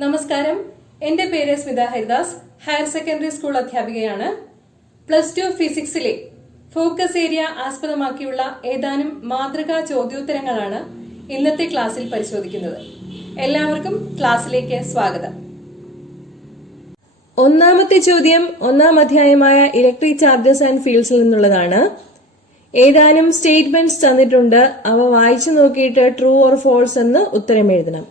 നമസ്കാരം, എന്റെ പേര് Smitha Haridas. Higher secondary school അധ്യാപികയാണ്. +2 ഫിസിക്സിലെ ഫോക്കസ് ഏരിയ ആസ്പദമാക്കിയുള്ള ഏതാനും മാതൃകാ ചോദ്യോത്തരങ്ങളാണ് ഇന്നത്തെ ക്ലാസ്സിൽ പരിശോധിക്കുന്നത്. എല്ലാവർക്കും ക്ലാസ്സിലേക്ക് സ്വാഗതം. ഒന്നാമത്തെ ചോദ്യം ഒന്നാം അധ്യായമായ ഇലക്ട്രിക് ചാർജസ് ആൻഡ് ഫീൽഡ്സിൽ നിന്നുള്ളതാണ്. ഏതാനും സ്റ്റേറ്റ്മെന്റ്സ് തന്നിട്ടുണ്ട്. അവ വായിച്ചു നോക്കിയിട്ട് ട്രൂ ഓർ ഫോൾസ് എന്ന് ഉത്തരം എഴുതണം.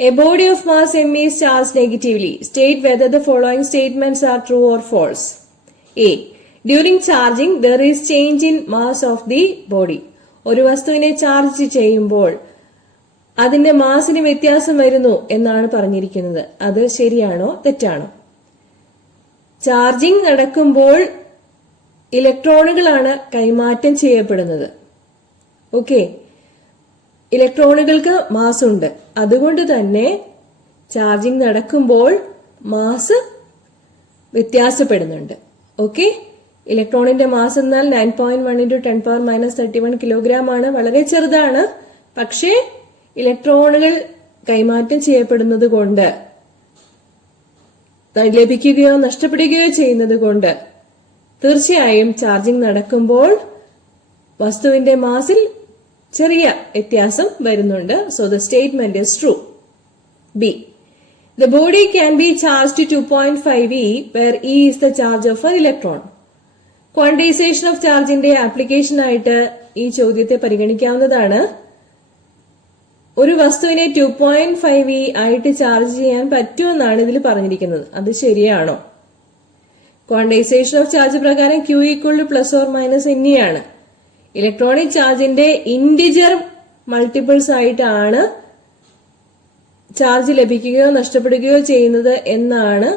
A body of mass m is charged negatively. State whether the following statements are true or false. A. During charging, there is change in mass of the body. ഒരു വസ്തുവിനെ charge ചെയ്യുമ്പോൾ അതിന്റെ മാസിന് വ്യത്യാസം വരുന്നു എന്നാണ് പറഞ്ഞിരിക്കുന്നത്. അത് ശരിയാണോ തെറ്റാണോ? ചാർജിംഗ് നടക്കുമ്പോൾ ഇലക്ട്രോണുകളാണ് കൈമാറ്റം ചെയ്യപ്പെടുന്നത്. ഓക്കെ, ഇലക്ട്രോണുകൾക്ക് മാസ് ഉണ്ട്. അതുകൊണ്ട് തന്നെ ചാർജിംഗ് നടക്കുമ്പോൾ മാസ് വ്യത്യാസപ്പെടുന്നുണ്ട്. ഓക്കെ, ഇലക്ട്രോണിന്റെ മാസ് എന്നാൽ 9.1 × 10⁻³ കിലോഗ്രാം ആണ്. വളരെ ചെറുതാണ്. പക്ഷേ ഇലക്ട്രോണുകൾ കൈമാറ്റം ചെയ്യപ്പെടുന്നത് കൊണ്ട്, ലഭിക്കുകയോ നഷ്ടപ്പെടുകയോ ചെയ്യുന്നത് കൊണ്ട് തീർച്ചയായും ചാർജിംഗ് നടക്കുമ്പോൾ വസ്തുവിന്റെ മാസിൽ ചെറിയ വ്യത്യാസം വരുന്നുണ്ട്. So the statement is true. B. The body can be charge to 2.5 E where E is the charge of an electron. Quantisation of ചാർജിന്റെ ആപ്ലിക്കേഷൻ ആയിട്ട് ഈ ചോദ്യത്തെ പരിഗണിക്കാവുന്നതാണ്. ഒരു വസ്തുവിനെ 2.5 E ആയിട്ട് ചാർജ് ചെയ്യാൻ പറ്റുമെന്നാണ് ഇതിൽ പറഞ്ഞിരിക്കുന്നത്. അത് ശരിയാണോ? ക്വാണ്ടിസേഷൻ ഓഫ് ചാർജ് പ്രകാരം Q = +or- Ne ആണ്. ഇലക്ട്രോണിക് ചാർജിന്റെ ഇന്റിജർ മൾട്ടിപ്പിൾസ് ആയിട്ടാണ് ചാർജ് ലഭിക്കുകയോ നഷ്ടപ്പെടുകയോ ചെയ്യുന്നത് എന്നാണ്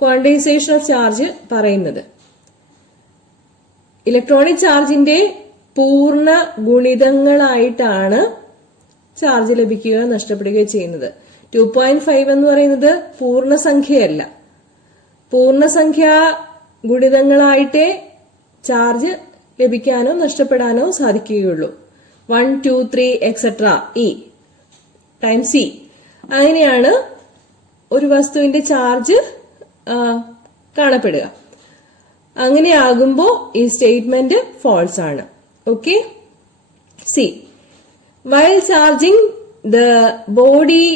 ക്വാണ്ടിസേഷൻ ഓഫ് ചാർജ് പറയുന്നത്. ഇലക്ട്രോണിക് ചാർജിന്റെ പൂർണ്ണ ഗുണിതങ്ങളായിട്ടാണ് ചാർജ് ലഭിക്കുകയോ നഷ്ടപ്പെടുകയോ ചെയ്യുന്നത്. 2.5 എന്ന് പറയുന്നത് പൂർണ്ണസംഖ്യയല്ല. പൂർണ്ണസംഖ്യ ഗുണിതങ്ങളായിട്ടേ ചാർജ് ലഭിക്കാനോ നഷ്ടപ്പെടാനോ സാധിക്കുകയുള്ളൂ. 1, 2, 3 etc. E times C. അങ്ങനെയാണ് ഒരു വസ്തുവിന്റെ ചാർജ് കാണപ്പെടുക. അങ്ങനെയാകുമ്പോൾ ഈ സ്റ്റേറ്റ്മെന്റ് ഫോൾസ് ആണ്. Okay. C. While charging the body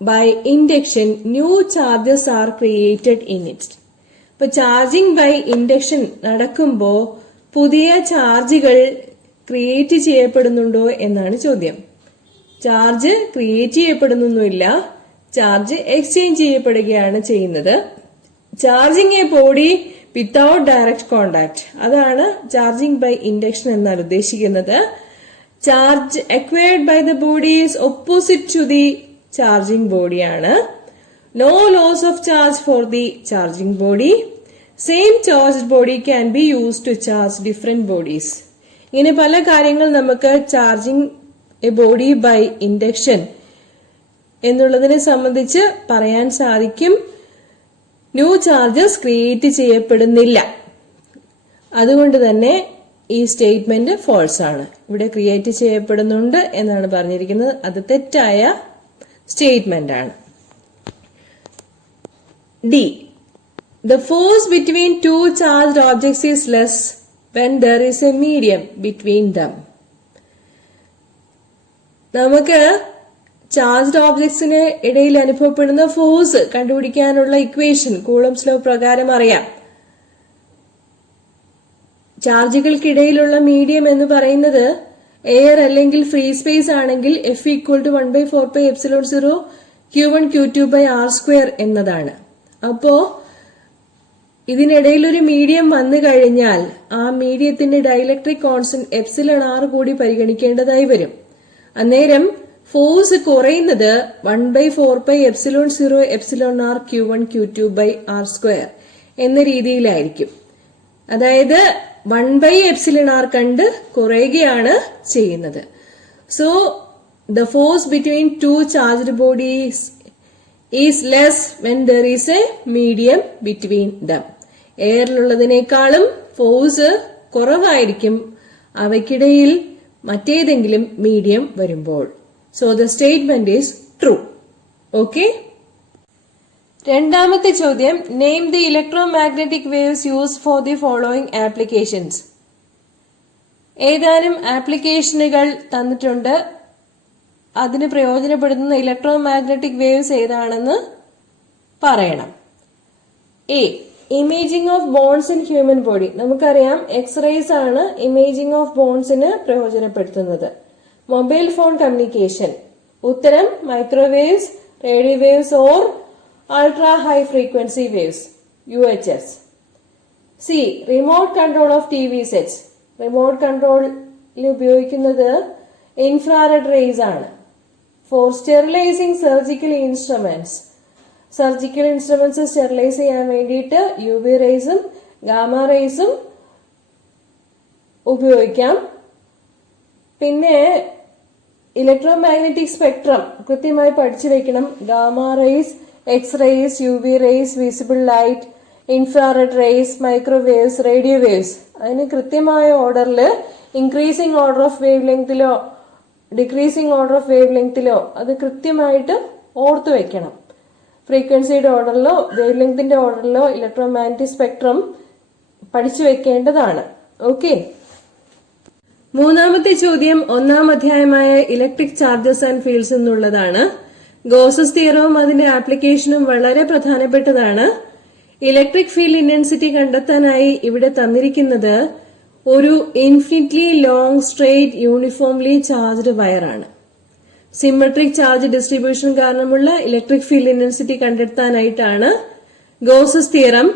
by induction new charges are created in it. ഇപ്പൊ ചാർജിംഗ് ബൈ ഇൻഡക്ഷൻ നടക്കുമ്പോൾ പുതിയ ചാർജുകൾ ക്രിയേറ്റ് ചെയ്യപ്പെടുന്നുണ്ടോ എന്നാണ് ചോദ്യം. ചാർജ് ക്രിയേറ്റ് ചെയ്യപ്പെടുന്നൊന്നുമില്ല, ചാർജ് എക്സ്ചേഞ്ച് ചെയ്യപ്പെടുകയാണ് ചെയ്യുന്നത്. Charging a body without direct contact, അതാണ് ചാർജിംഗ് ബൈ ഇൻഡക്ഷൻ എന്നാൽ ഉദ്ദേശിക്കുന്നത്. Charge acquired by the body is opposite to the charging ബോഡിയാണ്. No loss of charge for the charging body. Same charged body can be use to charge different bodies. ഇങ്ങനെ പല കാര്യങ്ങൾ നമുക്ക് charging a body by induction എന്നുള്ളതിനെ സംബന്ധിച്ച് പറയാൻ സാധിക്കും. New charges create ചെയ്യപ്പെടുന്നില്ല. അതുകൊണ്ട് തന്നെ ഈ സ്റ്റേറ്റ്മെന്റ് ഫോൾസ് ആണ്. ഇവിടെ ക്രിയേറ്റ് ചെയ്യപ്പെടുന്നുണ്ട് എന്നാണ് പറഞ്ഞിരിക്കുന്നത്. അത് തെറ്റായ സ്റ്റേറ്റ്മെന്റ് ആണ്. D. The force between two charged objects is less when there is a medium between them. നമുക്ക് ചാർജ്ഡ് ഓബ്ജക്ട്സിന് ഇടയിൽ അനുഭവപ്പെടുന്ന ഫോഴ്സ് കണ്ടുപിടിക്കാനുള്ള ഇക്വേഷൻ കൂളംസ് ലോ പ്രകാരം അറിയാം. ചാർജുകൾക്കിടയിലുള്ള മീഡിയം എന്ന് പറയുന്നത് എയർ അല്ലെങ്കിൽ ഫ്രീ സ്പേസ് ആണെങ്കിൽ F = 1/4πε0 Q1 Q2/r² എന്നതാണ്. അപ്പോ ഇതിനിടയിൽ ഒരു മീഡിയം വന്നു കഴിഞ്ഞാൽ ആ മീഡിയത്തിന്റെ ഡൈഇലക്ട്രിക് കോൺസ്റ്റന്റ് εr കൂടി പരിഗണിക്കേണ്ടതായി വരും. അന്നേരം ഫോഴ്സ് കുറയുന്നത് 1/4πε0 εr Q1 Q2/r² എന്ന രീതിയിലായിരിക്കും. അതായത് 1/εr കണ്ട് കുറയുകയാണ് ചെയ്യുന്നത്. So the force between two charged bodies is less when there is a medium between them. എയറിലുള്ളതിനേക്കാളും ഫോഴ്സ് കുറവായിരിക്കും അവയ്ക്കിടയിൽ മറ്റേതെങ്കിലും മീഡിയം വരുമ്പോൾ. So the statement is true. Okay. രണ്ടാമത്തെ ചോദ്യം, name the electromagnetic waves use for the following applications. ഏതാനും ആപ്ലിക്കേഷനുകൾ തന്നിട്ടുണ്ട്, അതിന് പ്രയോജനപ്പെടുത്തുന്ന ഇലക്ട്രോമാഗ്നറ്റിക് വേവ്സ് ഏതാണെന്ന് പറയണം. A, imaging of bones in human body. നമുക്കറിയാം എക്സ്റേസ് ആണ് ഇമേജിംഗ് ഓഫ് ബോൺസിന് പ്രയോജനപ്പെടുത്തുന്നത്. Mobile phone communication. ഉത്തരം microwaves, radio waves or ultra high frequency waves, UHF. C, remote control of TV sets. Remote കൺട്രോളിൽ ഉപയോഗിക്കുന്നത് infrared rays ആണ്. For sterilising surgical instruments. Surgical instruments sterilise ചെയ്യാൻ വേണ്ടിയിട്ട് UV റേസും gamma റേസും ഉപയോഗിക്കാം. പിന്നെ ഇലക്ട്രോമാഗ്നറ്റിക് സ്പെക്ട്രം കൃത്യമായി പഠിച്ചു വെക്കണം. Gamma rays, X rays, UV rays, visible light, infrared rays, microwaves, radio waves. അതിന് കൃത്യമായ ഓർഡറിൽ ഇൻക്രീസിംഗ് ഓർഡർ ഓഫ് വേവ് ലെങ്തിലോ ഡിക്രീസിംഗ് ഓർഡർ ഓഫ് വേവ് ലെങ്തിലോ അത് കൃത്യമായിട്ട് ഓർത്തു വെക്കണം. ഫ്രീക്വൻസിയുടെ ഓർഡറിലോ വേവ് ലെങ്തിന്റെ ഓർഡറിലോ ഇലക്ട്രോമാഗ്നറ്റിക് സ്പെക്ട്രം പഠിച്ചു വെക്കേണ്ടതാണ്. ഓക്കെ. മൂന്നാമത്തെ ചോദ്യം ഒന്നാം അധ്യായമായ ഇലക്ട്രിക് ചാർജസ് ആൻഡ് ഫീൽഡ്സ് എന്നുള്ളതാണ്. ഗോസസ് തിയറവും അതിന്റെ ആപ്ലിക്കേഷനും വളരെ പ്രധാനപ്പെട്ടതാണ്. ഇലക്ട്രിക് ഫീൽഡ് ഇന്റൻസിറ്റി കണ്ടെത്താനായി ഇവിടെ തന്നിരിക്കുന്നത് ഒരു infinitely long straight uniformly charged വയറാണ്. സിമെട്രിക് ചാർജ് ഡിസ്ട്രിബ്യൂഷൻ കാരണമുള്ള ഇലക്ട്രിക് ഫീൽഡ് ഇന്റൻസിറ്റി കണ്ടെത്താനായിട്ടാണ് ഗോസസ് തിയറം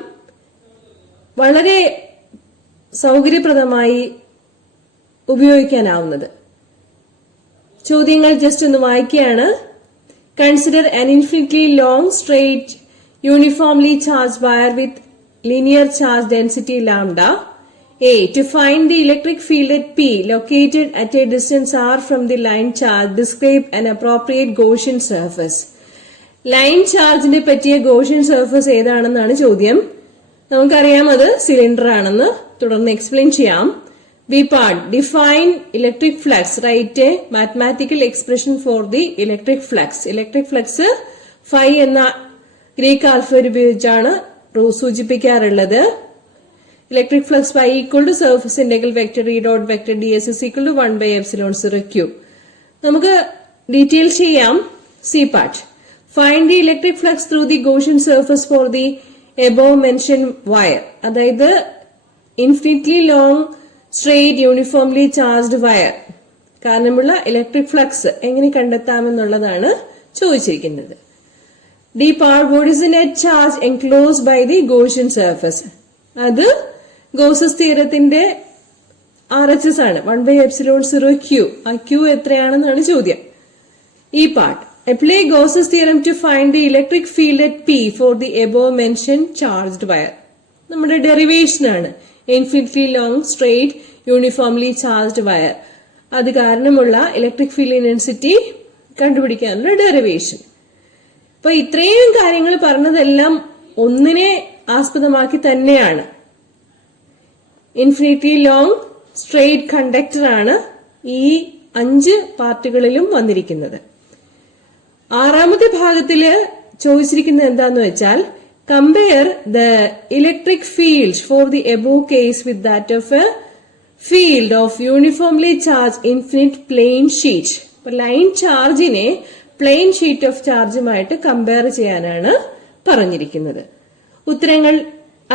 വളരെ സൗകര്യപ്രദമായി ഉപയോഗിക്കാനാവുന്നത്. ചോദ്യങ്ങൾ ജസ്റ്റ് ഒന്ന് വായിക്കുകയാണ്. Consider an infinitely long straight uniformly charged wire with linear charge density lambda. A, to find the electric field at P located at a distance r from the line charge, describe an appropriate Gaussian surface. Line ചാർജിനെ പറ്റിയ Gaussian surface ഏതാണെന്നാണ് ചോദ്യം. നമുക്കറിയാം അത് cylinder ആണെന്ന്. തുടർന്ന് explain ചെയ്യാം. B part, define electric flux. Write a mathematical expression for the electric flux. Electric flux phi എന്ന Greek alphabet ഉപയോഗിച്ചാണ് സൂചിപ്പിക്കാറുള്ളത്. Electric flux phi equal to surface integral vector E dot vector ds is equal to 1/ε0 q. നമുക്ക് detail ചെയ്യാം. C part, find the electric flux through the Gaussian surface for the above mention wire. അതായത് infinitely long straight uniformly charged wire കാരണമുള്ള electric flux എങ്ങനെ കണ്ടെത്താമെന്നുള്ളതാണ് ചോദിച്ചിരിക്കുന്നത്. D part, what is the net charge enclosed by the Gaussian surface. അത് Gauss's തിയറത്തിന്റെ RHS ആണ്, 1/ε0 q. ആ q എത്രയാണെന്നാണ് ചോദ്യം. ഈ part, apply Gauss's theorem to find the electric field at P for the above mentioned charged wire. നമ്മുടെ derivation ആണ് infinitely long straight uniformly charged wire. അത് കാരണമുള്ള ഇലക്ട്രിക് ഫീൽഡ് ഇന്റൻസിറ്റി കണ്ടുപിടിക്കാനുള്ള ഡെറിവേഷൻ. അപ്പൊ ഇത്രയും കാര്യങ്ങൾ പറഞ്ഞതെല്ലാം ഒന്നിനെ ആസ്പദമാക്കി തന്നെയാണ്. ഇൻഫിനിറ്റ്ലി ലോങ് സ്ട്രെയിറ്റ് കണ്ടക്ടർ ആണ് ഈ 5 പാർട്ടുകളിലും വന്നിരിക്കുന്നത്. ആറാമത്തെ ഭാഗത്തില് ചോദിച്ചിരിക്കുന്നത് എന്താന്ന് വെച്ചാൽ, compare the electric field for the above case with that of a field of uniformly charge infinite plane sheet. അപ്പൊ ലൈൻ ചാർജിനെ പ്ലെയിൻ ഷീറ്റ് ഓഫ് ചാർജുമായിട്ട് കമ്പയർ ചെയ്യാനാണ് പറഞ്ഞിരിക്കുന്നത്. ഉത്തരങ്ങൾ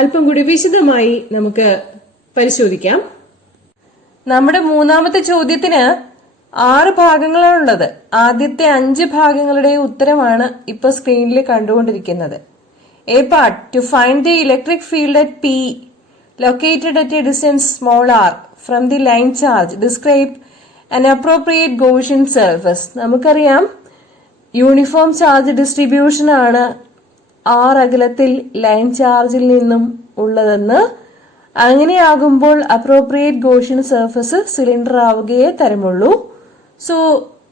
അല്പം കൂടി വിശദമായി നമുക്ക് പരിശോധിക്കാം. നമ്മുടെ മൂന്നാമത്തെ ചോദ്യത്തിന് 6 ഭാഗങ്ങളാണുള്ളത്. ആദ്യത്തെ 5 ഭാഗങ്ങളുടെ ഉത്തരമാണ് ഇപ്പൊ സ്ക്രീനിൽ കണ്ടുകൊണ്ടിരിക്കുന്നത്. A part, to find the electric field at P located at a distance small r from the line charge, describe an appropriate Gaussian surface. നമുക്കറിയാം യൂണിഫോം ചാർജ് ഡിസ്ട്രിബ്യൂഷൻ ആണ് r അകലത്തിൽ ലൈൻ ചാർജിൽ നിന്നും ഉള്ളതെന്ന്. അങ്ങനെയാകുമ്പോൾ അപ്രോപ്രിയേറ്റ് ഗോഷ്യൻ സർഫസ് സിലിണ്ടർ ആവുകയേ തരമുള്ളൂ. So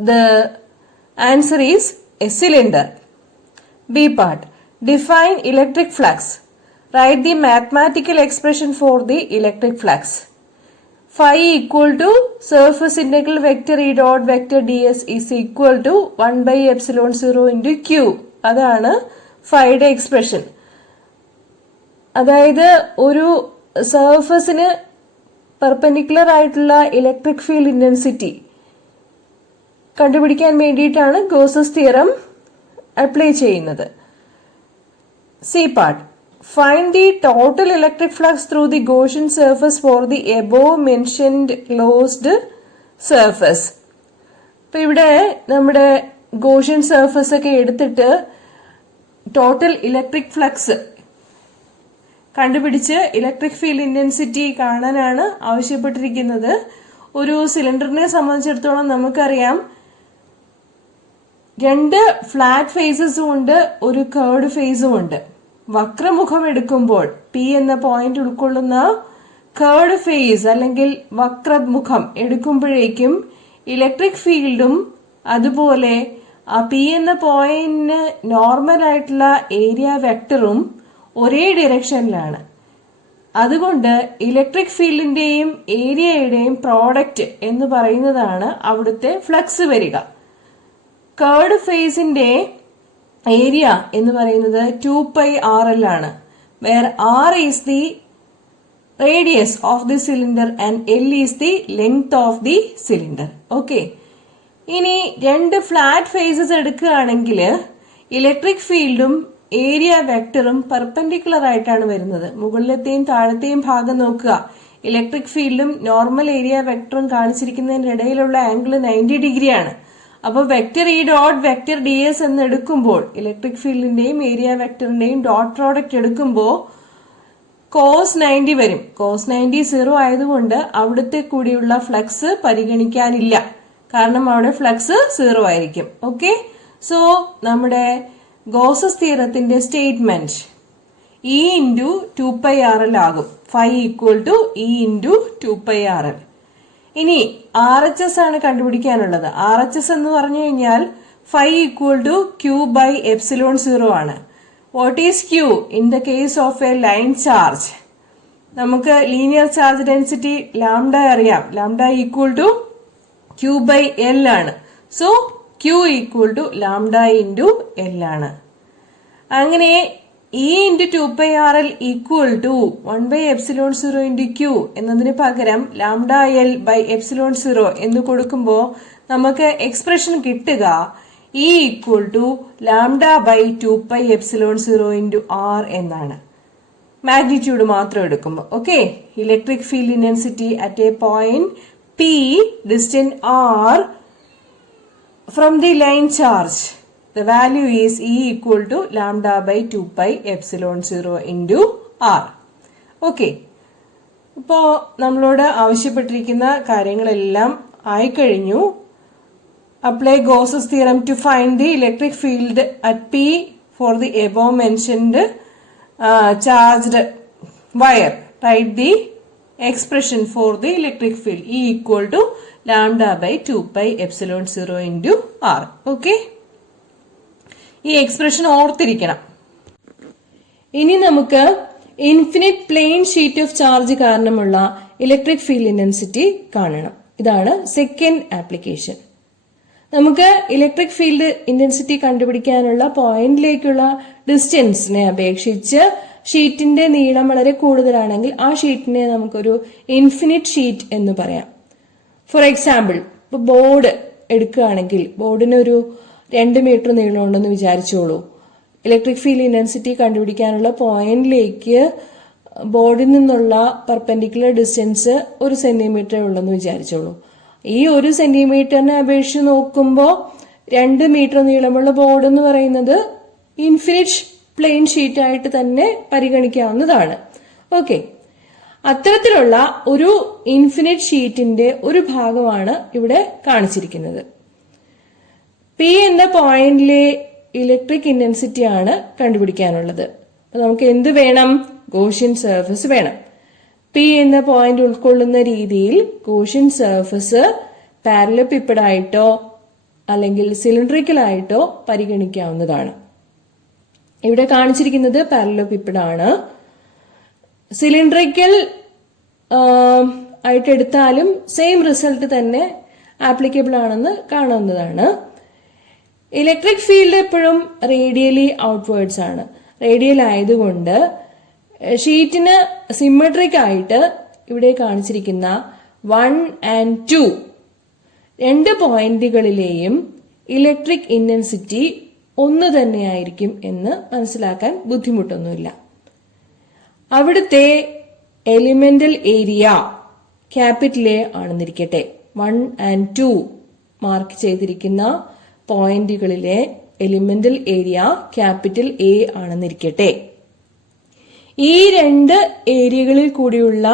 the answer is a cylinder. B part, define electric flux. Write the mathematical expression for the electric flux. Phi equal to surface integral vector E dot vector ds is equal to 1/ε0 into q. അതാണ് ഫൈയുടെ expression. അതായത് ഒരു സർഫസിന് perpendicular ആയിട്ടുള്ള electric field intensity കണ്ടുപിടിക്കാൻ വേണ്ടിയിട്ടാണ് Gauss's theorem apply ചെയ്യുന്നത്. C part. Find the total electric flux through the Gaussian surface for the above mentioned closed surface. ഇപ്പൊ ഇവിടെ നമ്മുടെ ഗോഷ്യൻ സർഫസ് ഒക്കെ എടുത്തിട്ട് ടോട്ടൽ ഇലക്ട്രിക് ഫ്ലക്സ് കണ്ടുപിടിച്ച് ഇലക്ട്രിക് ഫീൽഡ് ഇന്റൻസിറ്റി കാണാനാണ് ആവശ്യപ്പെട്ടിരിക്കുന്നത്. ഒരു സിലിണ്ടറിനെ സംബന്ധിച്ചിടത്തോളം നമുക്കറിയാം, രണ്ട് ഫ്ലാറ്റ് ഫേസസും ഉണ്ട്, ഒരു കേർഡ് ഫേസും ഉണ്ട്. വക്രമുഖം എടുക്കുമ്പോൾ പി എന്ന പോയിന്റ് ഉൾക്കൊള്ളുന്ന കേർഡ് ഫേസ് അല്ലെങ്കിൽ വക്രമുഖം എടുക്കുമ്പോഴേക്കും ഇലക്ട്രിക് ഫീൽഡും അതുപോലെ ആ പി എന്ന പോയിന്റിന് നോർമൽ ആയിട്ടുള്ള ഏരിയ വെക്ടറും ഒരേ ഡിറക്ഷനിലാണ്. അതുകൊണ്ട് ഇലക്ട്രിക് ഫീൽഡിന്റെയും ഏരിയയുടെയും പ്രോഡക്റ്റ് എന്ന് പറയുന്നതാണ് അവിടുത്തെ ഫ്ലക്സ് വരിക. കേർഡ് ഫേസിന്റെ ഏരിയ എന്ന് പറയുന്നത് 2πRL ആണ്, where R is the radius of the cylinder and L is the length of the cylinder. Okay, ഇനി രണ്ട് ഫ്ലാറ്റ് ഫേസസ് എടുക്കുകയാണെങ്കിൽ ഇലക്ട്രിക് ഫീൽഡും ഏരിയ വെക്ടറും പെർപെൻഡിക്കുലർ ആയിട്ടാണ് വരുന്നത്. മുകളിലത്തെയും താഴത്തെയും ഭാഗം നോക്കുക. ഇലക്ട്രിക് ഫീൽഡും നോർമൽ ഏരിയ വെക്ടറും കാണിച്ചിരിക്കുന്നതിന്റെ ഇടയിലുള്ള ആംഗിൾ 90 ഡിഗ്രിയാണ്. അപ്പോൾ vector E dot vector D S എന്ന് എടുക്കുമ്പോൾ ഇലക്ട്രിക് ഫീൽഡിന്റെയും ഏരിയ വെക്ടറിന്റെയും ഡോട്ട് പ്രോഡക്റ്റ് എടുക്കുമ്പോൾ കോസ് 90 വരും. കോസ് 90 0 ആയതുകൊണ്ട് അവിടുത്തെ കൂടിയുള്ള ഫ്ലക്സ് പരിഗണിക്കാനില്ല, കാരണം അവിടെ ഫ്ലക്സ് 0 ആയിരിക്കും. ഓക്കെ, സോ നമ്മുടെ ഗോസസ് തിയറത്തിന്റെ സ്റ്റേറ്റ്മെന്റ് ഇ ഇൻറ്റു 2πRL ആകും. Phi equal to E into 2πRL. ഇനി ആർ എച്ച് എസ് ആണ് കണ്ടുപിടിക്കാനുള്ളത്. ആർ എച്ച് എസ് എന്ന് പറഞ്ഞു കഴിഞ്ഞാൽ phi equal to Q by epsilon 0 ആണ്. What is Q in the case of a line charge? നമുക്ക് linear charge density lambda അറിയാം. Lambda equal to Q by L ആണ്. So Q equal to lambda into L ആണ്. അങ്ങനെ E into 2πRL equal to 1/ε0 into Q എന്നതിന് പകരം lambda L by epsilon 0 എന്ന് കൊടുക്കുമ്പോൾ നമുക്ക് എക്സ്പ്രഷൻ കിട്ടുക E equal to lambda by 2πε0 into R എന്നാണ്. മാഗ്നിറ്റ്യൂഡ് മാത്രം എടുക്കുമ്പോൾ. Okay, electric field intensity at a point P distant R from the line charge. The value is E equal to lambda by 2πε0 into R. Okay. ഇപ്പോൾ നമ്മളോട് ആവശ്യപ്പെട്ടിരിക്കുന്ന കാര്യങ്ങളെല്ലാം ആയിക്കഴിഞ്ഞു. Apply Gauss's theorem to find the electric field at P for the above mentioned charged wire. Write the expression for the electric field E equal to lambda by 2πε0 into R. Okay. ഈ expression ഓർത്തിരിക്കണം. ഇനി നമുക്ക് infinite plane sheet of charge കാരണമുള്ള electric field intensity കാണണം. ഇതാണ് second application. നമുക്ക് electric field intensity കണ്ടുപിടിക്കാനുള്ള പോയിന്റിലേക്കുള്ള ഡിസ്റ്റൻസിനെ അപേക്ഷിച്ച് ഷീറ്റിന്റെ നീളം വളരെ കൂടുതലാണെങ്കിൽ ആ ഷീറ്റിനെ നമുക്കൊരു ഇൻഫിനിറ്റ് ഷീറ്റ് എന്ന് പറയാം. ഫോർ എക്സാമ്പിൾ, ഇപ്പൊ ബോർഡ് എടുക്കുകയാണെങ്കിൽ ബോർഡിനൊരു 2 മീറ്റർ നീളമുണ്ടെന്ന് വിചാരിച്ചോളൂ. ഇലക്ട്രിക് ഫീൽഡ് ഇന്റൻസിറ്റി കണ്ടുപിടിക്കാനുള്ള പോയിന്റിലേക്ക് ബോർഡിൽ നിന്നുള്ള പെർപെൻഡിക്കുലർ ഡിസ്റ്റൻസ് 1 സെന്റിമീറ്റർ ഉള്ളെന്ന് വിചാരിച്ചോളൂ. ഈ 1 സെന്റിമീറ്ററിനെ അപേക്ഷിച്ച് നോക്കുമ്പോൾ 2 മീറ്റർ നീളമുള്ള ബോർഡ് എന്ന് പറയുന്നത് ഇൻഫിനിറ്റ് പ്ലെയിൻ ഷീറ്റ് ആയിട്ട് തന്നെ പരിഗണിക്കാവുന്നതാണ്. ഓക്കെ, അത്തരത്തിലുള്ള ഒരു ഇൻഫിനിറ്റ് ഷീറ്റിന്റെ ഒരു ഭാഗമാണ് ഇവിടെ കാണിച്ചിരിക്കുന്നത്. പി എന്ന പോയിന്റിലെ ഇലക്ട്രിക് ഇന്റൻസിറ്റി ആണ് കണ്ടുപിടിക്കാനുള്ളത്. നമുക്ക് എന്ത് വേണം? ഗോഷ്യൻ സർഫസ് വേണം. പി എന്ന പോയിന്റ് ഉൾക്കൊള്ളുന്ന രീതിയിൽ ഗോഷ്യൻ സർഫസ് പാരലപ്പിപ്പഡ് ആയിട്ടോ അല്ലെങ്കിൽ സിലിണ്ടറിക്കൽ ആയിട്ടോ പരിഗണിക്കാവുന്നതാണ്. ഇവിടെ കാണിച്ചിരിക്കുന്നത് പാരലപ്പിപ്പഡ് ആണ്. സിലിണ്ടറിക്കൽ ആയിട്ട് എടുത്താലും സെയിം റിസൾട്ട് തന്നെ ആപ്ലിക്കബിൾ ആണെന്ന് കാണാവുന്നതാണ്. ഇലക്ട്രിക് ഫീൽഡ് എപ്പോഴും റേഡിയലി ഔട്ട്വേർഡ്സ് ആണ്. റേഡിയൽ ആയതുകൊണ്ട് ഷീറ്റിന് സിമെട്രിക് ആയിട്ട് ഇവിടെ കാണിച്ചിരിക്കുന്ന 1 and 2 രണ്ട് പോയിന്റുകളിലെയും ഇലക്ട്രിക് ഇന്റൻസിറ്റി ഒന്ന് തന്നെയായിരിക്കും എന്ന് മനസ്സിലാക്കാൻ ബുദ്ധിമുട്ടൊന്നുമില്ല. അവിടുത്തെ എലിമെന്റൽ ഏരിയ ക്യാപിറ്റൽ എ ആണെന്നിരിക്കട്ടെ. 1 and 2 മാർക്ക് ചെയ്തിരിക്കുന്ന പോയിന്റുകളിലെ എലിമെന്റൽ ഏരിയ ക്യാപിറ്റൽ എ ആണെന്നിരിക്കട്ടെ. ഈ രണ്ട് ഏരിയകളിൽ കൂടിയുള്ള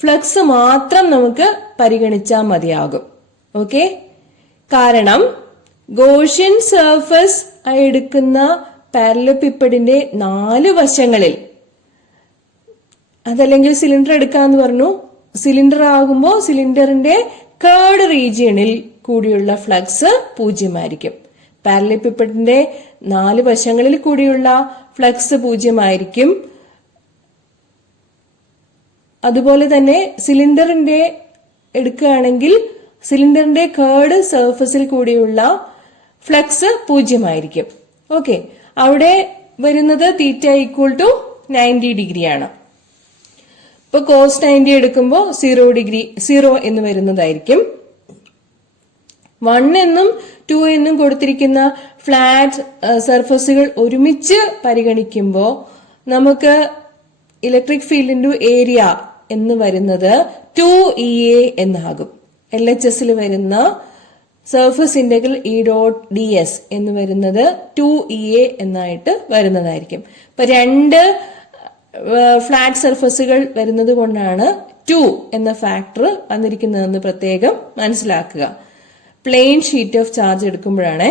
ഫ്ലക്സ് മാത്രം നമുക്ക് പരിഗണിച്ചാൽ മതിയാകും. ഓക്കെ, കാരണം ഗോഷ്യൻ സർഫസ് എടുക്കുന്ന പാരലപ്പിപ്പഡിന്റെ 4 വശങ്ങളിൽ, അതല്ലെങ്കിൽ സിലിണ്ടർ എടുക്കാന്ന് പറഞ്ഞു, സിലിണ്ടർ ആകുമ്പോൾ സിലിണ്ടറിന്റെ കേർഡ് റീജിയണിൽ കൂടിയുള്ള ഫ്ലക്സ് 0 ആയിരിക്കും. പാരലപ്പിപ്പഡിന്റെ 4 വശങ്ങളിൽ കൂടിയുള്ള ഫ്ലക്സ് 0 ആയിരിക്കും. അതുപോലെ തന്നെ സിലിണ്ടറിന്റെ എടുക്കുകയാണെങ്കിൽ സിലിണ്ടറിന്റെ കേർഡ് സർഫസിൽ കൂടിയുള്ള ഫ്ലക്സ് 0 ആയിരിക്കും. ഓക്കെ, അവിടെ വരുന്നത് തീറ്റ ഈക്വൽ ടു 90 ഡിഗ്രി ആണ്. ഇപ്പൊ കോസ് 90 എടുക്കുമ്പോൾ 0 എന്ന് വരുന്നതായിരിക്കും. 1 എന്നും 2 എന്നും കൊടുത്തിരിക്കുന്ന ഫ്ലാറ്റ് സർഫസുകൾ ഒരുമിച്ച് പരിഗണിക്കുമ്പോൾ നമുക്ക് ഇലക്ട്രിക് ഫീൽഡ് ഇൻടു ഏരിയ എന്ന് വരുന്നത് 2EA എന്നാകും. LHS വരുന്ന സർഫസ് ഇന്റഗ്രൽ E.ds എന്ന് വരുന്നത് 2EA എന്നായിട്ട് വരുന്നതായിരിക്കും. ഇപ്പൊ 2 ഫ്ലാറ്റ് സർഫസുകൾ വരുന്നത് കൊണ്ടാണ് 2 എന്ന ഫാക്ടർ വന്നിരിക്കുന്നതെന്ന് പ്രത്യേകം മനസ്സിലാക്കുക. പ്ലെയിൻ ഷീറ്റ് ഓഫ് ചാർജ് എടുക്കുമ്പോഴാണ്.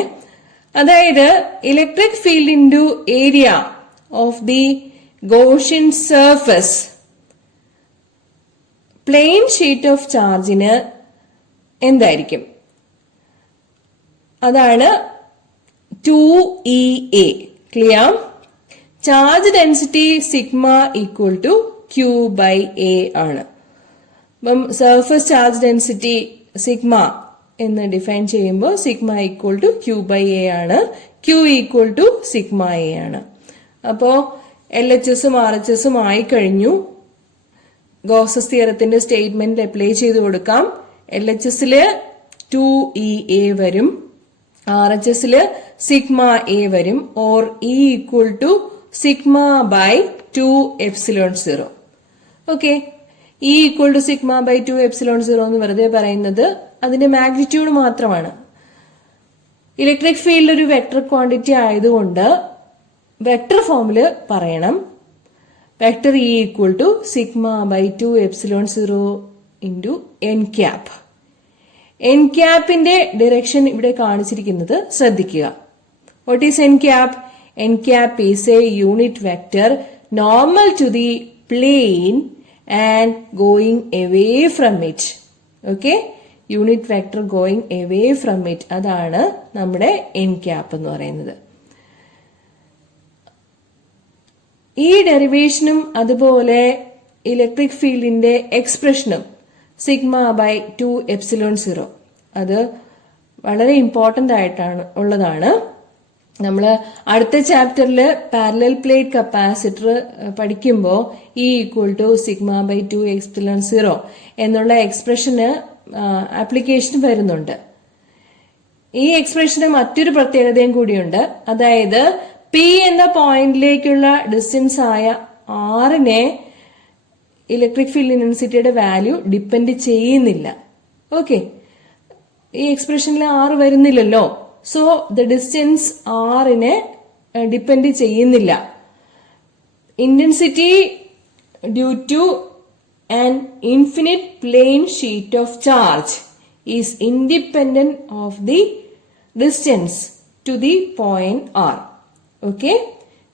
അതായത് electric field into area of the Gaussian surface plane sheet of ചാർജിന് എന്തായിരിക്കും? അതാണ് 2EA. Clear? Charge density sigma equal to Q/A ആണ്. അപ്പം സർഫസ് ചാർജ് ഡെൻസിറ്റി സിഗ്മ എന്ന് ഡിഫൈൻ ചെയ്യുമ്പോൾ സിഗ്മ ഈക്വൽ ടു Q/A ആണ്. Q equal to sigma A ആണ്. അപ്പോ LHSഉം RHSഉം ആയി കഴിഞ്ഞു. ഗോസസ് തിയറത്തിന്റെ സ്റ്റേറ്റ്മെന്റ് അപ്ലൈ ചെയ്ത് കൊടുക്കാം. LHSല് 2EA വരും, RHSല് സിഗ്മ A വരും, or E equal to sigma by 2ε0. Okay, E equal to sigma by 2ε0 എന്ന് വെറുതെ പറയുന്നത് അതിന്റെ മാഗ്നിറ്റ്യൂഡ് മാത്രമാണ്. ഇലക്ട്രിക് ഫീൽഡ് ഒരു വെക്ടർ ക്വാണ്ടിറ്റി ആയതുകൊണ്ട് വെക്ടർ ഫോമില് പറയണം. Vector E equal to sigma by 2ε0 into N cap. N ക്യാപ്പിന്റെ ഡയറക്ഷൻ ഇവിടെ കാണിച്ചിരിക്കുന്നത് ശ്രദ്ധിക്കുക. What is N cap? N cap is a unit vector normal to the plane and going away from it. Okay, unit vector going away from it, അതാണ് നമ്മുടെ N cap എന്ന് പറയുന്നത്. ഈ ഡെറിവേഷനും അതുപോലെ ഇലക്ട്രിക് ഫീൽഡിന്റെ എക്സ്പ്രഷനും സിഗ്മ ബൈ 2ε0 അത് വളരെ important ആയിട്ടാണ് ഉള്ളതാണ്. നമ്മൾ അടുത്ത ചാപ്റ്ററിൽ പാരലൽ പ്ലേറ്റ് കപ്പാസിറ്റർ പഠിക്കുമ്പോൾ E equal to sigma by 2ε0 എന്നുള്ള എക്സ്പ്രഷന് ആപ്ലിക്കേഷൻ വരുന്നുണ്ട്. ഈ എക്സ്പ്രഷന് മറ്റൊരു പ്രത്യേകതയും കൂടിയുണ്ട്. അതായത് P എന്ന പോയിന്റിലേക്കുള്ള ഡിസ്റ്റൻസ് ആയ R-നെ ഇലക്ട്രിക് ഫീൽഡ് ഇന്റൻസിറ്റിയുടെ വാല്യൂ ഡിപ്പെൻഡ് ചെയ്യുന്നില്ല. ഓക്കെ, ഈ എക്സ്പ്രഷനിൽ R വരുന്നില്ലല്ലോ. സോ ദ ഡിസ്റ്റൻസ് R-നെ ഡിപ്പെൻഡ് ചെയ്യുന്നില്ല. Intensity due to an infinite plane sheet of charge is independent of the distance to the point R. Okay,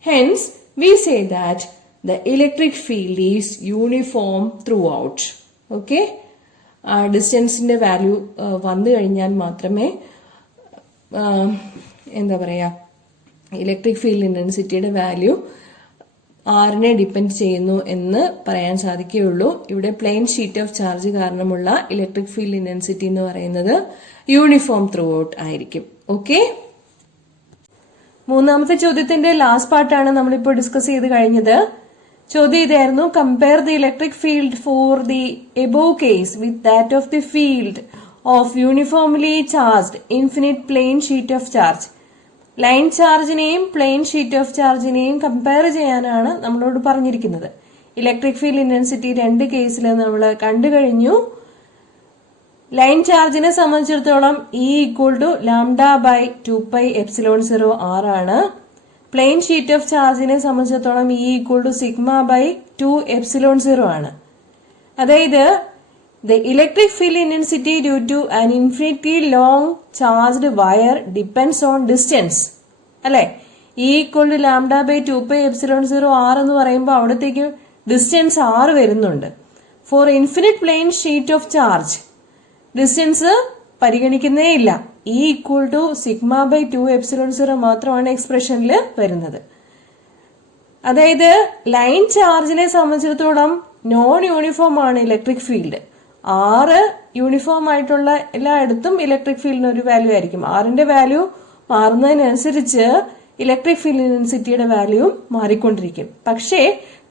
hence we say that the electric field is uniform throughout. Okay, ഡിസ്റ്റൻസിന്റെ value വന്നു കഴിഞ്ഞാൽ മാത്രമേ എന്താ പറയാ electric field ഇന്റൻസിറ്റിയുടെ value R-നെ depend ചെയ്യുന്നു എന്ന് പറയാൻ സാധിക്കുകയുള്ളൂ. ഇവിടെ പ്ലെയിൻ ഷീറ്റ് ഓഫ് ചാർജ് കാരണമുള്ള ഇലക്ട്രിക് ഫീൽഡ് ഇന്റൻസിറ്റി എന്ന് പറയുന്നത് യൂണിഫോം ത്രൂ ഔട്ട് ആയിരിക്കും. ഓക്കെ. മൂന്നാമത്തെ ചോദ്യത്തിന്റെ ലാസ്റ്റ് പാർട്ടാണ് നമ്മളിപ്പോൾ ഡിസ്കസ് ചെയ്ത് കഴിഞ്ഞത്. ചോദ്യം ഇതായിരുന്നു, compare the electric field for the above case with that of the field of uniformly charged infinite plane sheet of charge. Line ചാർജിനെയും പ്ലെയിൻ ഷീറ്റ് ഓഫ് ചാർജിനെയും കമ്പയർ ചെയ്യാനാണ് നമ്മളോട് പറഞ്ഞിരിക്കുന്നത്. ഇലക്ട്രിക് ഫീൽഡ് ഇന്റൻസിറ്റി രണ്ട് കേസിൽ നമ്മൾ കണ്ടു കഴിഞ്ഞു. ലൈൻ ചാർജിനെ സംബന്ധിച്ചിടത്തോളം E = λ/2πε0 r ആണ്. പ്ലെയിൻ ഷീറ്റ് ഓഫ് ചാർജിനെ സംബന്ധിച്ചിടത്തോളം E = σ/2ε0 ആണ്. അതായത് the electric field intensity due to an infinitely long charged wire depends on distance. അല്ലെ, E = λ/2πε0 r എന്ന് പറയുമ്പോൾ അവിടത്തേക്ക് ഡിസ്റ്റൻസ് r വരുന്നുണ്ട്. For infinite plane sheet of charge distance പരിഗണിക്കുന്നേ ഇല്ല. E = σ/2ε0 മാത്രമാണ് എക്സ്പ്രഷനിൽ വരുന്നത്. അതായത് ലൈൻ ചാർജിനെ സംബന്ധിച്ചിടത്തോളം നോൺ യൂണിഫോം ആണ് ഇലക്ട്രിക് ഫീൽഡ്. ആറ് യൂണിഫോം ആയിട്ടുള്ള എല്ലായിടത്തും ഇലക്ട്രിക് ഫീൽഡിന് ഒരു വാല്യൂ ആയിരിക്കും. ആറിന്റെ വാല്യൂ മാറുന്നതിനനുസരിച്ച് ഇലക്ട്രിക് ഫീൽഡ് ഇന്റൻസിറ്റിയുടെ വാല്യൂ മാറിക്കൊണ്ടിരിക്കും. പക്ഷേ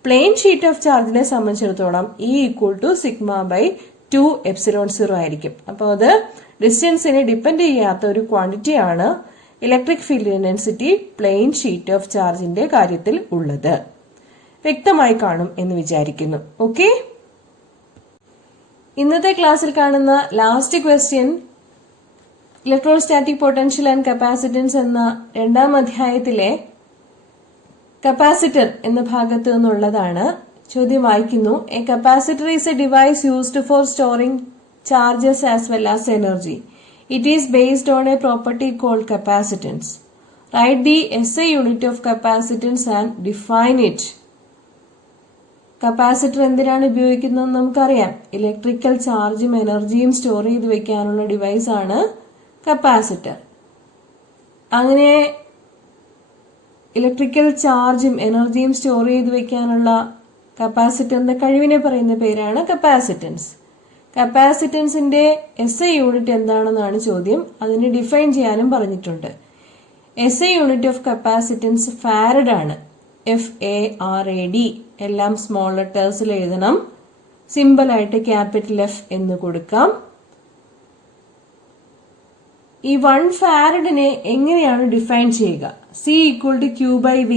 പ്ലെയിൻ ഷീറ്റ് ഓഫ് ചാർജിനെ സംബന്ധിച്ചിടത്തോളം E = σ/2ε0 ആയിരിക്കും. അപ്പോൾ അത് ഡിസ്റ്റൻസിനെ ഡിപ്പെൻഡ് ചെയ്യാത്ത ഒരു ക്വാണ്ടിറ്റി ആണ് electric field intensity plane sheet of ചാർജിന്റെ കാര്യത്തിൽ ഉള്ളത്. വ്യക്തമായി കാണും എന്ന് വിചാരിക്കുന്നു. ഓക്കെ, ഇന്നത്തെ ക്ലാസ്സിൽ കാണുന്ന last question electrostatic potential and capacitance എന്ന 2ാം അധ്യായത്തിലെ കപ്പാസിറ്റർ എന്ന ഭാഗത്ത് നിന്നുള്ളതാണ്. ചോദ്യം വായിക്കുന്നു. A capacitor is a device used for storing charges as well as energy. It is based on a property called capacitance. Right the SI unit of capacitance and define it. Capacitor എന്തിനാണ് ഉപയോഗിക്കുന്നതെന്ന് നമുക്കറിയാം. Electrical ചാർജും എനർജിയും store ചെയ്ത് വെക്കാനുള്ള device ആണ് capacitor. അങ്ങനെ electrical ചാർജും എനർജിയും സ്റ്റോർ ചെയ്ത് വെക്കാനുള്ള കപ്പാസിറ്ററിന്റെ കഴിവിനെ പറയുന്ന പേരാണ് കപ്പാസിറ്റൻസ്. കപ്പാസിറ്റൻസിന്റെ SI യൂണിറ്റ് എന്താണെന്നാണ് ചോദ്യം. അതിന് ഡിഫൈൻ ചെയ്യാനും പറഞ്ഞിട്ടുണ്ട്. SI unit of capacitance farad ആണ്. FARAD. എല്ലാം സ്മോൾ ലെറ്റേഴ്സിൽ എഴുതണം. സിമ്പിൾ ആയിട്ട് ക്യാപിറ്റൽ F എന്ന് കൊടുക്കാം. ഈ 1 ഫാരഡിനെ എങ്ങനെയാണ് ഡിഫൈൻ ചെയ്യുക? C = Q/V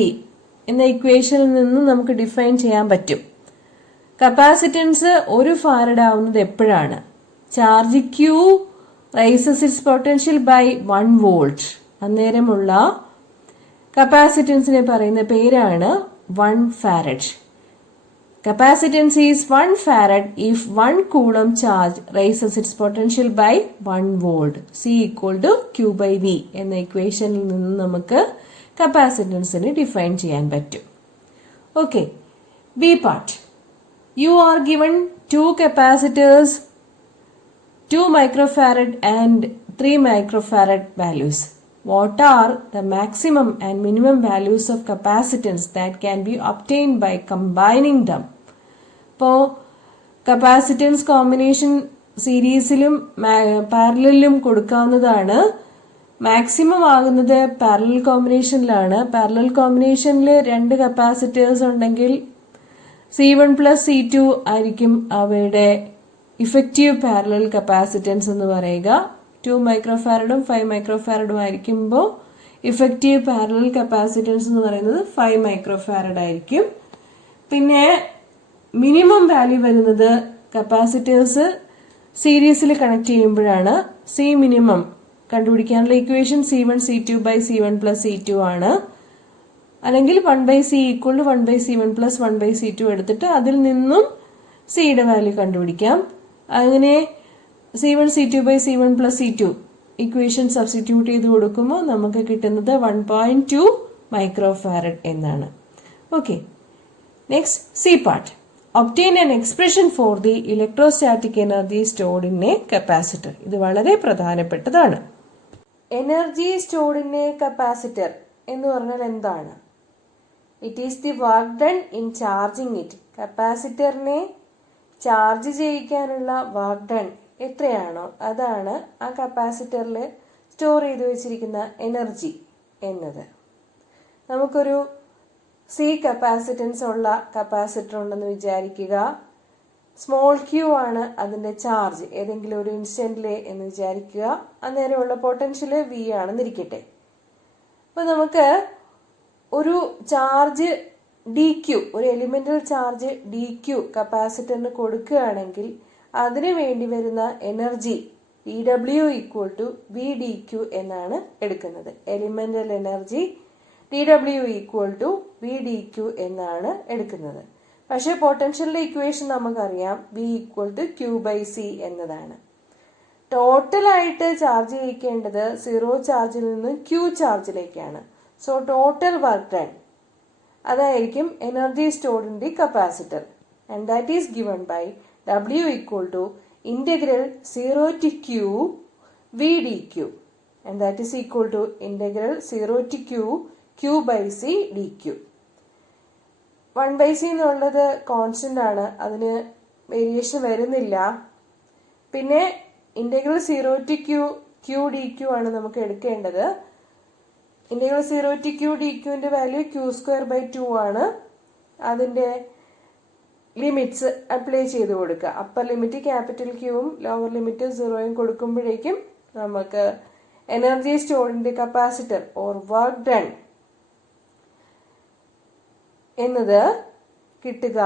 എന്ന ഇക്വേഷനിൽ നിന്ന് നമുക്ക് ഡിഫൈൻ ചെയ്യാൻ പറ്റും. കപ്പാസിറ്റൻസ് 1 ഫാരഡ് ആവുന്നത് എപ്പോഴാണ്? Charge Q rises its potential by 1 volt. അന്നേരമുള്ള കപ്പാസിറ്റൻസിനെ പറയുന്ന പേരാണ് 1 farad. Capacitance is 1 farad if 1 coulomb charge raises its potential by 1 volt. C = Q/V എന്ന ഇക്വേഷനിൽ നിന്ന് നമുക്ക് കപ്പാസിറ്റൻസിനെ ഡിഫൈൻ ചെയ്യാൻ പറ്റും. Okay, B part. You are given 2 capacitors, 2 microfarad and 3 microfarad values. What are the maximum and minimum values of capacitance that can be obtained by combining them? ഇപ്പോൾ capacitance combination സീരീസിലും പാരലലിലും കൊടുക്കാവുന്നതാണ്. Maximum ആകുന്നത് parallel കോമ്പിനേഷനിലാണ്. Parallel കോമ്പിനേഷനിൽ 2 capacitors ഉണ്ടെങ്കിൽ C1 + C2 ആയിരിക്കും അവയുടെ effective parallel capacitance എന്ന് പറയുക. 2 മൈക്രോഫാരഡും 5 മൈക്രോഫാരഡും ആയിരിക്കുമ്പോൾ ഇഫക്റ്റീവ് പാരലൽ കപ്പാസിറ്റൻസ് എന്ന് പറയുന്നത് 5 മൈക്രോഫാരഡ് ആയിരിക്കും. പിന്നെ മിനിമം വാല്യൂ വരുന്നത് കപ്പാസിറ്റേഴ്സ് സീരീസിൽ കണക്ട് ചെയ്യുമ്പോഴാണ്. C മിനിമം കണ്ടുപിടിക്കാനുള്ള equation C1 C2 / C1 + C2 ആണ്. അല്ലെങ്കിൽ 1/C = 1/C1 + 1/C2 എടുത്തിട്ട് അതിൽ നിന്നും സിയുടെ വാല്യൂ കണ്ടുപിടിക്കാം. അങ്ങനെ C1 C2 / C1 + C2 equation substitute ചെയ്ത് കൊടുക്കുമ്പോൾ നമുക്ക് കിട്ടുന്നത് 1.2 മൈക്രോഫാരഡ് എന്നാണ്. Okay, next C part. Obtain an expression for the electrostatic energy stored in a capacitor. ഇത് വളരെ പ്രധാനപ്പെട്ടതാണ്. Energy stored in a capacitor എന്ന് പറഞ്ഞാൽ എന്താണ്? It is the work done in charging it. കപ്പാസിറ്ററിനെ ചാർജ് ചെയ്യിക്കാനുള്ള വർക്ക് ഡൺ എത്രയാണോ അതാണ് ആ കപ്പാസിറ്ററിൽ സ്റ്റോർ ചെയ്ത് വെച്ചിരിക്കുന്ന എനർജി എന്നത്. നമുക്കൊരു സി കപ്പാസിറ്റൻസ് ഉള്ള കപ്പാസിറ്റർ ഉണ്ടെന്ന് വിചാരിക്കുക. സ്മോൾ ക്യൂ ആണ് അതിന്റെ ചാർജ്, ഏതെങ്കിലും ഒരു ഇൻസ്റ്റന്റിലെ എന്ന് വിചാരിക്കുക. അന്നേരമുള്ള പൊട്ടൻഷ്യല് വി ആണെന്നിരിക്കട്ടെ. അപ്പൊ നമുക്ക് ഒരു ചാർജ് ഡി ക്യൂ, ഒരു എലിമെന്റൽ ചാർജ് ഡി ക്യൂ കപ്പാസിറ്ററിന് കൊടുക്കുകയാണെങ്കിൽ അതിനു വേണ്ടി വരുന്ന energy D W equal to V D Q എന്നാണ് എടുക്കുന്നത്. Elemental energy D W equal to V D Q എന്നാണ് എടുക്കുന്നത്. പക്ഷെ പൊട്ടൻഷ്യലിന്റെ ഇക്വേഷൻ നമുക്കറിയാം, V equal to Q by C എന്നതാണ്. ടോട്ടലായിട്ട് ചാർജ് ചെയ്യിക്കേണ്ടത് സീറോ ചാർജിൽ നിന്ന് ക്യൂ ചാർജിലേക്കാണ്. സോ ടോട്ടൽ വർക്ക് ഡൺ അതായിരിക്കും energy stored in the capacitor, and that is given by W equal to integral 0 to Q V dq, and that is equal to integral 0 to Q by C dq. 1 by C എന്നുള്ളത് constant ആണ്, അതിന് variation വരുന്നില്ല. പിന്നെ integral 0 to Q dq ആണ് നമുക്ക് എടുക്കേണ്ടത്. Integral 0 to Q dq ന്റെ value Q²/2 ആണ്. അതിന്റെ ലിമിറ്റ്സ് അപ്ലൈ ചെയ്ത് കൊടുക്കുക. അപ്പർ ലിമിറ്റ് ക്യാപിറ്റൽ ക്യൂവും ലോവർ ലിമിറ്റ് 0യും കൊടുക്കുമ്പോഴേക്കും നമുക്ക് എനർജി സ്റ്റോർഡിന്റെ കപ്പാസിറ്റർ ഓർ വർക്ക് ഡൺ എന്നത് കിട്ടുക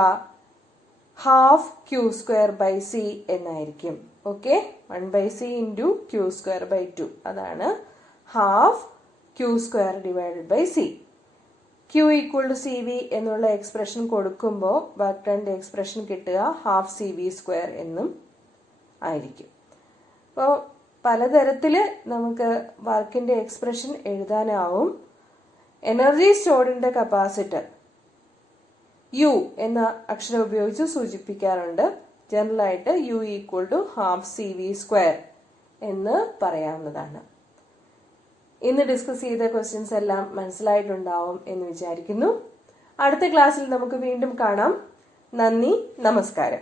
ഹാഫ് Q²/C എന്നായിരിക്കും. ഓക്കെ, 1/C ഇൻറ്റു Q²/2 അതാണ് half Q²/C. Q equal to CV എന്നുള്ള എക്സ്പ്രഷൻ കൊടുക്കുമ്പോൾ വർക്ക് ഡണ്ണിന്റെ എക്സ്പ്രഷൻ കിട്ടുക ഹാഫ് CV² എന്നും ആയിരിക്കും. അപ്പോൾ പലതരത്തില് നമുക്ക് വർക്കിന്റെ എക്സ്പ്രഷൻ എഴുതാനാവും. എനർജി സ്റ്റോർഡിന്റെ കപ്പാസിറ്റർ U എന്ന അക്ഷരം ഉപയോഗിച്ച് സൂചിപ്പിക്കാറുണ്ട്. ജനറൽ ആയിട്ട് U equal to half CV² എന്ന് പറയാവുന്നതാണ്. ഇന്ന് ഡിസ്കസ് ചെയ്ത ക്വസ്റ്റ്യൻസ് എല്ലാം മനസ്സിലായിട്ടുണ്ടാവും എന്ന് വിചാരിക്കുന്നു. അടുത്ത ക്ലാസ്സിൽ നമുക്ക് വീണ്ടും കാണാം. നന്ദി, നമസ്കാരം.